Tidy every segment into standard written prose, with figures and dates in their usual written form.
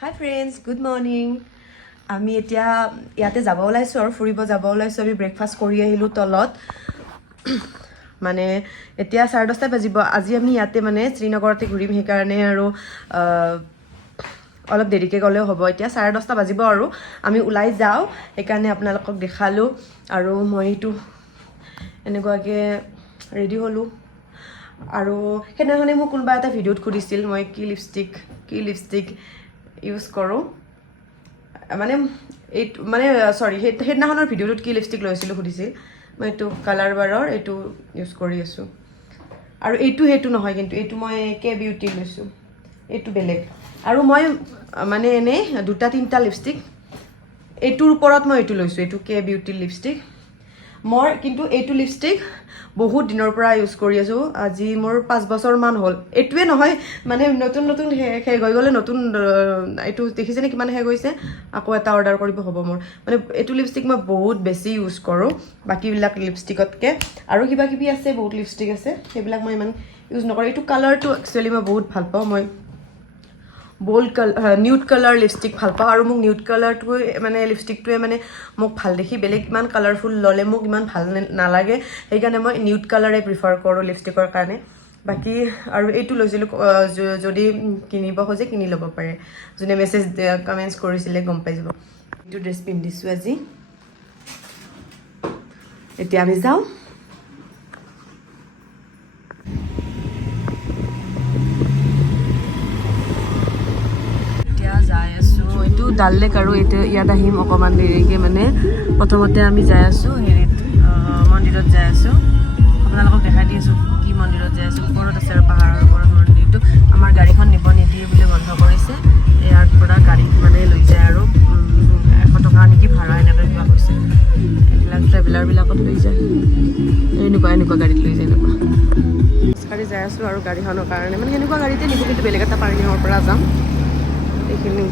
Hi friends, good morning. আমি এতিয়া ইয়াতে যাব ওলাইছো আৰু ফুৰিব যাব ওলাইছো আমি ব্ৰেকফাষ্ট কৰি আহিলো তলত মানে এতিয়া 10:30 বাজিব আজি আমি ইয়াতে মানে শ্ৰীনগৰতে ঘূৰিম সেই কাৰণে আৰু অলপ দেৰিকে গলেও হ'ব এতিয়া 10:30 বাজিব আৰু আমি ওলাই যাও সেই কাৰণে আপোনালোকক দেখালো আৰু মইটো এনেকুৱাকে ৰেডি হলো আৰু হেনাখনে মোক কোনবা এটা ভিডিঅ'ত খুদিছিল মই কি লিপষ্টিক ইউজ কৰো মানে সৰি হেডনাখনৰ ভিডিঅ'টোত কি লিপষ্টিক লৈছিলো খুদিছিল মই এইটো কালাৰ বাৰৰ এইটো ইউজ কৰি আছো আৰু এইটো নহয় কিন্তু এইটো মই কে বিউটি লৈছো এইটো বেলেগ আৰু মই মানে এনে দুটা তিনটা লিপষ্টিক এইটোৰ ওপৰত মই এইটো লৈছো এইটো কে বিউটি লিপষ্টিক মই কিন্তু এইটো লিপষ্টিক বহুত দিনৰ পৰা ইউজ কৰি আছো আজি মোৰ 5 বছৰ মান হ'ল এটুৱে নহয় মানে নতুন হে গৈ গলে নতুন এইটো দেখিছে নে কিমান হে গৈছে আকৌ এটা অৰ্ডাৰ কৰিব হ'ব মোৰ মানে এইটো লিপষ্টিক মই বহুত বেছি ইউজ কৰো বাকি বিলাক লিপষ্টিকতকে আৰু কিবা কিবি আছে বহুত লিপষ্টিক আছে সেইবিলাক মই ইমান ইউজ নকৰো এইটো কালাৰটো একচুয়ালি মই বহুত ভাল পাওঁ মই bold color nude color lipstick ভাল পাওঁ আৰু মোক nude color টো মানে লিপষ্টিক টোৱে মানে মোক ভাল দেখি বেলেগ ইমান কালাৰফুল ললে মোক ইমান ভাল নালাগে সেই কাৰণে মই nude color প্ৰিফাৰ কৰো লিপষ্টিকৰ কাৰণে বাকি আৰু এইটো লৈছিলো যদি কিনিব খোজে কিনি ল'ব পাৰে যোনে মেসেজ কমেন্টস কৰিছিলে গম পাই যাব এইটো ড্ৰেছ পিন্ধিছো আজি এতিয়া আমি যাও ডাল লেক আৰু এটা ইয়াত আহিম অকমান দেৰিকে মানে প্ৰথমতে আমি যাই আছো হেৰিত মন্দিৰত যাই আছো আপোনালোকক দেখাই দিছো কি মন্দিৰত যাই আছো ওপৰত আছে আৰু পাহাৰৰ ওপৰত মন্দিৰটো আমাৰ গাড়ীখন নিব নিদিয়ে বুলি বন্ধ কৰিছে ইয়াৰ পৰা গাড়ী মানে লৈ যায় আৰু 100 টকা নেকি ভাড়া এনেকৈ কিবা কৈছে এইবিলাক ট্ৰেভেলাৰ বিলাকত লৈ যায় এনেকুৱা গাড়ীত লৈ যায় এনেকুৱা গাড়ী যাই আছো আৰু গাড়ীখনৰ কাৰণে মানে এনেকুৱা গাড়ীতে নিব কিন্তু বেলেগ এটা পাৰ্কিঙৰ পৰা যাম এইখিনি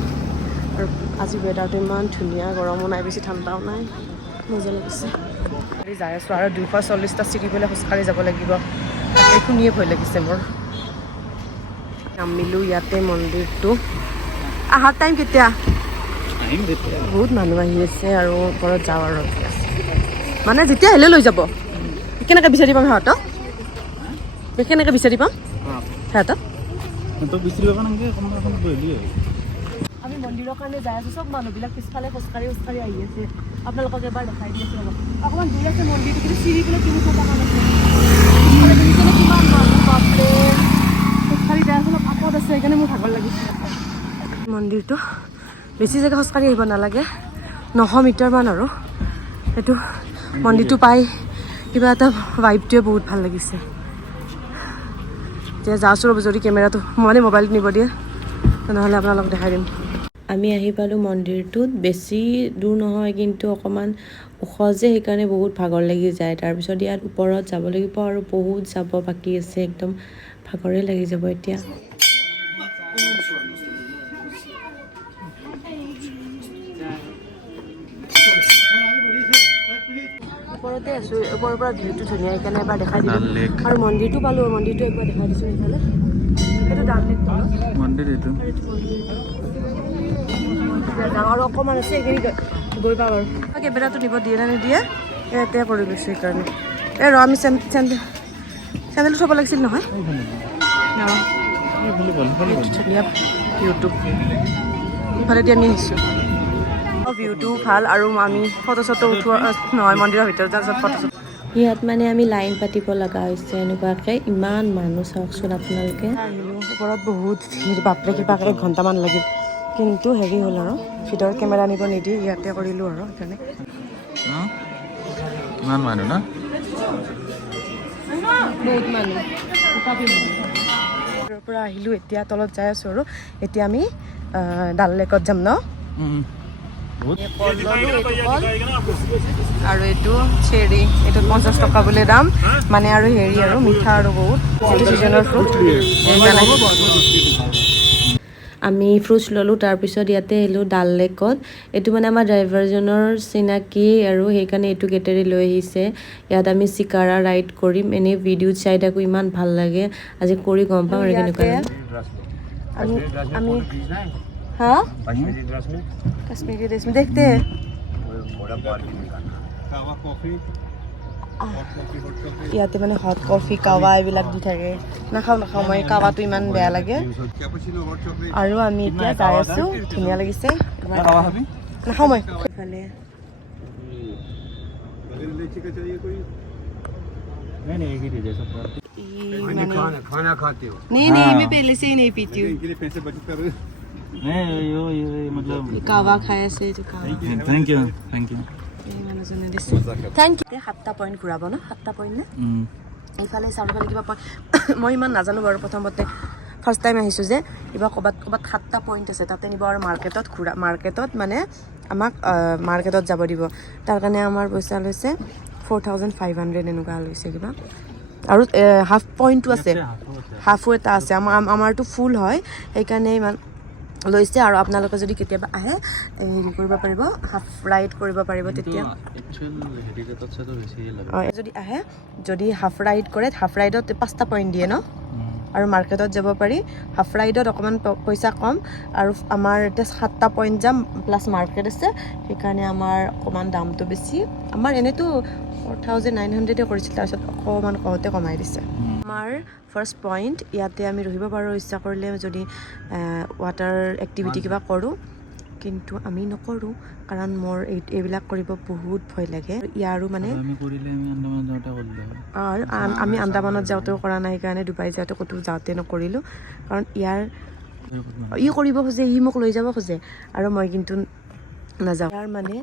আৰু আজি ৱেডাৰটো ইমান ধুনীয়া গৰমো নাই বেছি ঠাণ্ডাও নাই মজা লাগিছে গাড়ী যাই আছো আৰু 240টা চিৰি বোলে খোজকাঢ়ি যাব লাগিব তাকে শুনিয়ে ভয় লাগিছে মোৰ নামিলো ইয়াতে মন্দিৰটো আহাৰ টাইম কেতিয়া বহুত মানুহ আহি আছে আৰু ওপৰত যাওঁ আৰু মানে যেতিয়া আহিলে লৈ যাব কেনেকৈ বিচাৰি পাম সিহঁতক কেনেকৈ বিচাৰি পাম সিহঁতক আমি মন্দিৰৰ কাৰণে যাই আছো চব মানুহবিলাক পিছফালে খোজকাঢ়ি আহি আছে আপোনালোকক এবাৰ দেখাই দি আছো অকণমান দূৰ আছে মন্দিৰটো কিন্তু চিৰিবিলাক 300 টকা আছে পিছফালে দেখিছেনে কিমান মানুহ বাপৰে খোজকাঢ়ি যাই আছো অলপ আপদ আছে সেইকাৰণে মোৰ ভাগৰ লাগিছে মন্দিৰটো বেছি জেগা খোজকাঢ়ি আহিব নালাগে 900 মিটাৰমান আৰু এইটো মন্দিৰটো পাই কিবা এটা ভাইবটোৱে বহুত ভাল লাগিছে এতিয়া যাইছো ৰ'ব যদি কেমেৰাটো মানে মোবাইলত নিব দিয়ে তেনেহ'লে আপোনালোকক দেখাই দিম আমি আহি পালোঁ মন্দিৰটোত বেছি দূৰ নহয় কিন্তু অকণমান ওখ যে সেইকাৰণে বহুত ভাগৰ লাগি যায় তাৰপিছত ইয়াত ওপৰত যাব লাগিব আৰু বহুত যাব বাকী আছে একদম ভাগৰে লাগি যাব এতিয়া ওপৰতে আছো ওপৰৰ পৰা ভিউটো ধুনীয়া সেইকাৰণে এবাৰ দেখাই দিলোঁ আৰু মন্দিৰটো পালোঁ মন্দিৰটো একবাৰ দেখাই দিছোঁ সেইফালে এইটো ডাল লেক মন্দিৰ এইটো আৰু অকণমান আছে এইখিনি গৈ পাম আৰু কেমেৰাটো নিব দিয়ে নে নিদিয়ে ইয়াতে কৰি গৈছোঁ সেইকাৰণে এই ৰ আমি চেণ্ডেলটো থ'ব লাগিছিল নহয় ধুনীয়া ভিউটো ইফালেদি আমি আহিছোঁ ভিউটো ভাল আৰু আমি ফটো চটো উঠোৱা নহয় মন্দিৰৰ ভিতৰত যাওঁ ফটো চটো ইয়াত মানে আমি লাইন পাতিব লগা হৈছে এনেকুৱাকৈ ইমান মানুহ চাওকচোন আপোনালোকে আহিলোঁ ওপৰত বহুত ভিৰ বাপৰে কিবা 1 ঘণ্টামান লাগিল কিন্তু হেৰি হ'ল আৰু ভিতৰত কেমেৰা নিব নিদিয়ে ইয়াতে কৰিলোঁ আৰু সেইকাৰণে কিমান মানুহ না বহুত মানুহ পৰা আহিলোঁ এতিয়া তলত যাই আছোঁ আৰু এতিয়া আমি ডাল লেকত যাম ন আৰু এইটো চেৰি এইটো 50 টকা বোলে দাম মানে আৰু হেৰি আৰু মিঠা আৰু বহুত চিজনৰ ফ্ৰুট আমি ফ্ৰুটছ ল'লোঁ তাৰপিছত ইয়াতে আহিলোঁ ডাল লেকত এইটো মানে আমাৰ ড্ৰাইভাৰজনৰ চিনাকি আৰু সেইকাৰণে এইটো কেটেৰি লৈ আহিছে ইয়াত আমি চিকাৰা ৰাইড কৰিম এনেই ভিডিঅ'ত চাই থাকোঁ ইমান ভাল লাগে আজি কৰি গম পাম আৰু কেনেকুৱা লাগে আমি हाँ कश्मीरी ड्रेस में कश्मीरी ड्रेस में देखते हैं बड़ा पार्टी में करना कावा कॉफी ইয়াতে মানে হট কফি কাৱা এইবিলাক দি থাকে নাখাওঁ মই কাৱাটো ইমান বেয়া লাগে আৰু আমি এতিয়া যাই আছো ধুনীয়া লাগিছে নাখাওঁ মই ইফালে खाना खाते हो नहीं मैं पहले से ही नहीं पीती हूँ पैसे बचत कर ये मतलब কাৱা খাই আছে এইটো কাৱা थैंक यू এই মানুহজনে দিছে থেংক ইউ 7টা পইণ্ট ঘূৰাব ন 7টা পইণ্ট নে এইফালে চাৰিওফালে কিবা মই ইমান নাজানো বাৰু প্ৰথমতে ফাৰ্ষ্ট টাইম আহিছোঁ যে কিবা ক'ৰবাত 7টা পইণ্ট আছে তাতে নিব আৰু মাৰ্কেটত মানে আমাক মাৰ্কেটত যাব দিব তাৰ কাৰণে আমাৰ পইচা লৈছে 4500 এনেকুৱা লৈছে কিবা আৰু হাফ পইণ্টটো আছে হাফো এটা আছে আমাৰটো ফুল হয় সেইকাৰণে ইমান লৈছে আৰু আপোনালোকে যদি কেতিয়াবা আহে হেৰি কৰিব পাৰিব হাফ ৰাইড কৰিব পাৰিব তেতিয়া যদি আহে যদি হাফ ৰাইড কৰে হাফ ৰাইডত 5টা পইণ্ট দিয়ে ন আৰু মাৰ্কেটত যাব পাৰি হাফ ৰাইডত অকণমান পইচা কম আৰু আমাৰ এতিয়া 7টা পইণ্ট যাম প্লাছ মাৰ্কেট আছে সেইকাৰণে আমাৰ অকণমান দামটো বেছি আমাৰ এনেতো 4900 কৰিছিল তাৰপিছত অকণমান কওঁতে কমাই দিছে আমাৰ ফাৰ্ষ্ট পইণ্ট ইয়াতে আমি ৰহিব পাৰোঁ ইচ্ছা কৰিলে যদি ৱাটাৰ এক্টিভিটি কিবা কৰোঁ কিন্তু আমি নকৰোঁ কাৰণ মোৰ এইবিলাক কৰিব বহুত ভয় লাগে ইয়াৰো মানে আমি আন্দামানত যাওঁতেও কৰা নাই সেইকাৰণে ডুবাই যাওঁতে ক'তো যাওঁতে নকৰিলোঁ কাৰণ ই কৰিব খোজে ই মোক লৈ যাব খোজে আৰু মই কিন্তু নাযাওঁ ইয়াৰ মানে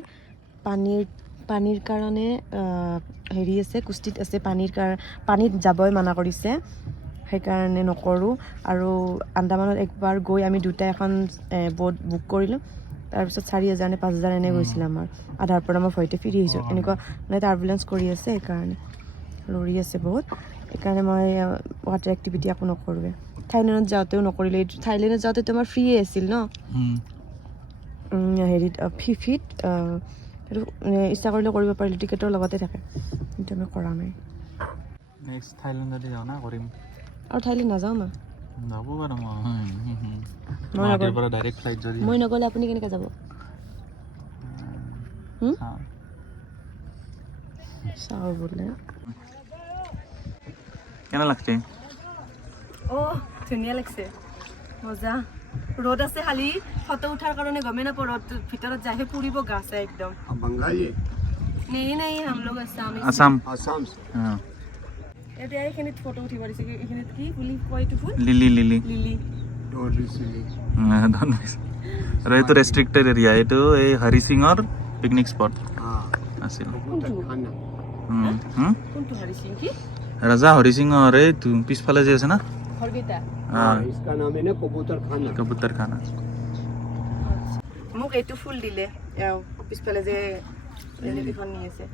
পানীৰ কাৰণে হেৰি আছে কুস্তিত আছে পানীত যাবই মানা কৰিছে সেইকাৰণে নকৰোঁ আৰু আন্দামানত একবাৰ গৈ আমি দুটা এখন বোট বুক কৰিলোঁ তাৰপিছত 4000 নে 5000 এনে গৈছিল আমাৰ আধাৰ পৰা মই ভয়তে ফিৰি আহিছোঁ এনেকুৱা মানে টাৰ্বুলেঞ্চ কৰি আছে সেইকাৰণে লৰি আছে বহুত সেইকাৰণে মই ৱাটাৰ এক্টিভিটি একো নকৰোঁৱে থাইলেণ্ডত যাওঁতেও নকৰিলোঁ থাইলেণ্ডত যাওঁতে তোমাৰ ফ্ৰীয়ে আছিল ন হেৰিত ফিফিত সেইটো ইচ্ছা কৰিলে কৰিব পাৰিলোঁ টিকেটৰ লগতে থাকে কিন্তু আমি কৰা নাই নেক্সট থাইলেণ্ডতে যাওঁ না কৰিম আৰু থাইলেণ্ড নাযাওঁ মই যাব বাৰু মই পৰা ডাইৰেক্ট ফ্লাইট যদি মই নগ'লে আপুনি কেনেকৈ যাব চাওঁ বোলে কেনে লাগছে ধুনীয়া লাগিছে মজা ৰ'দ আছে খালি ফটো উঠাৰ কাৰণে গমেই নাপাওঁ ৰ'দ ভিতৰত যাইহে পুৰিব গা আছে একদম बंगाली नहीं हम लोग আসাম आसाम से এতিয়া এইখিনিত ফটো উঠিব দিছে এইখিনিত কি বুলি কয় এইটো ফুল লিলি লিলি डोरी सिली আৰু এইটো ৰেষ্ট্ৰিক্টেড এৰিয়া এইটো এই হৰি সিঙৰ পিকনিক স্পট हाँ আছিল खाना কোনটো হাৰি সিং কি ৰাজা হৰি সিঙৰ এই পিছফালে যে আছে না ঘৰকেইটা इसका नाम है ना कबूतर खाना কবুতৰ খানা মোক এইটো ফুল দিলে পিছফালে যে লিলিখন নি আছে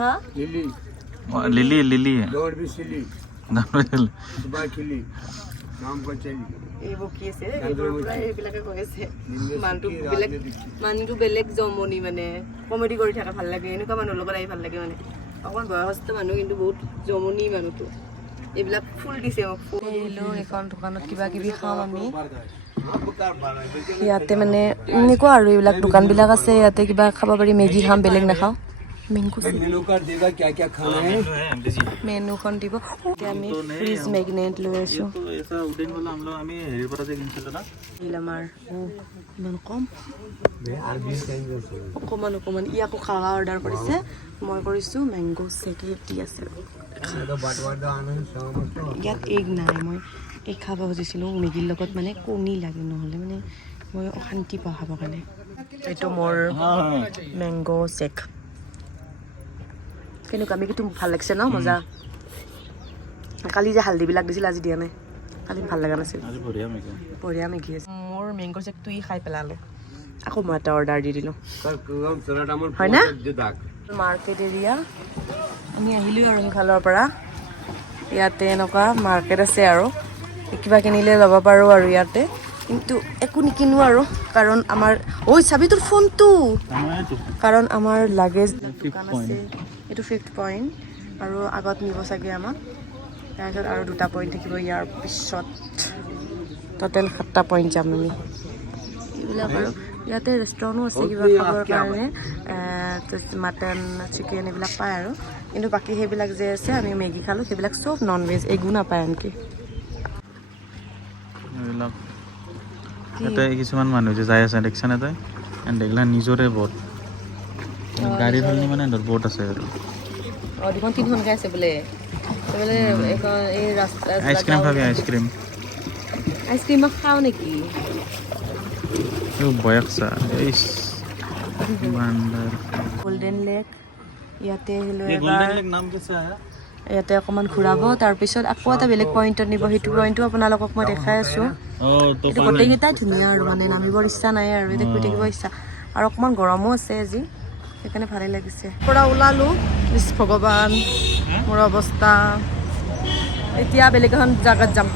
হা लिली লিলি লিলি डोरी सिली सुबह खिली शाम को चली এই বকি আছে এইবোৰৰ পৰা এইবিলাকে কৈ আছে মানুহটো বেলেগ জমনি মানে কমেডি কৰি থাকে ভাল লাগে এনেকুৱা মানুহৰ লগত আহি ভাল লাগে মানে অকণমান বয়সস্থ মানুহ কিন্তু বহুত জমনি মানুহটো এইবিলাক ফুল দিছে মোক ফুলো এখন দোকানত কিবা কিবি খাওঁ আমি ইয়াতে মানে এনেকুৱা আৰু এইবিলাক দোকানবিলাক আছে ইয়াতে কিবা খাব পাৰি মেগী খাম বেলেগ নাখাওঁ मेनू कार्ड देगा क्या क्या खाना है মেনুখন দিব এতিয়া আমি ফ্ৰিজ মেগনেট লৈ আছোঁ আমি হেৰিৰ পৰা যে কিনিছিলোঁ না আমাৰ ইমান কম অকণমান ই আকৌ খাৱা অৰ্ডাৰ কৰিছে মই কৰিছোঁ মেংগ' চেক দি আছে ইয়াত এগ নাই মই এগ খাব খুজিছিলোঁ মেগীৰ লগত মানে কণী লাগে নহ'লে মানে মই অশান্তি পাওঁ খাবৰ কাৰণে এইটো মোৰ মেংগ' চেক কেনেকুৱা মেগীটো ভাল লাগিছে ন মজা কালি যে হালধিবিলাক দিছিল আজি দিয়া নাই কালি ভাল লগা নাছিল বঢ়িয়া মেগী আছে মোৰ মেংগ' চেকটো ই খাই পেলালে আকৌ মই এটা অৰ্ডাৰ দি দিলোঁ হয় না মাৰ্কেট এৰিয়া আমি আহিলোঁ আৰু সিফালৰ পৰা ইয়াতে এনেকুৱা মাৰ্কেট আছে আৰু কিবা কিনিলে ল'ব পাৰোঁ আৰু ইয়াতে কিন্তু একো নিকিনো আৰু কাৰণ আমাৰ চাবি তোৰ ফোনটো কাৰণ আমাৰ লাগেজ দোকান আছে এইটো 5th পইণ্ট আৰু আগত নিব চাগে আমাক তাৰপিছত আৰু 2টা পইণ্ট থাকিব ইয়াৰ পিছত টোটেল 7টা পইণ্ট যাম আমি এইবিলাক আৰু ইয়াতে ৰেষ্টুৰেণ্টো আছে কিবা খাবৰ কাৰণে মাটন চিকেন এইবিলাক পায় আৰু কিন্তু বাকী সেইবিলাক যে আছে আমি মেগী খালোঁ সেইবিলাক চব নন ভেজ একো নাপায় আনকি এইবিলাক ইয়াতে কিছুমান মানুহ যে যাই আছে দেখিছা নে তই এইগিলা নিজৰে বট গাড়ী ধৰণি মানে বট আছে আৰু দুখন তিনিখনকৈ আছে বোলে বোলে এখন এই ৰাস্তা আইচক্ৰীম খাবি আইচক্ৰীম আইচক্ৰীম খাওঁ নেকি বয়সা গোল্ডেন লেক ইয়াতে ইয়াতে অকণমান ঘূৰাব তাৰপিছত আকৌ এটা বেলেগ পইণ্টত নিব সেইটো পইণ্টো আপোনালোকক মই দেখাই আছোঁ এইটো গোটেইকেইটাই ধুনীয়া আৰু মানে নামিবৰ ইচ্ছা নাই আৰু এতিয়া ঘূৰি থাকিব ইচ্ছা আৰু অকণমান গৰমো আছে আজি সেইকাৰণে ভালেই লাগিছে পৰা ওলালোঁ ভগৱান মোৰ অৱস্থা এতিয়া বেলেগ এখন জাগাত যাম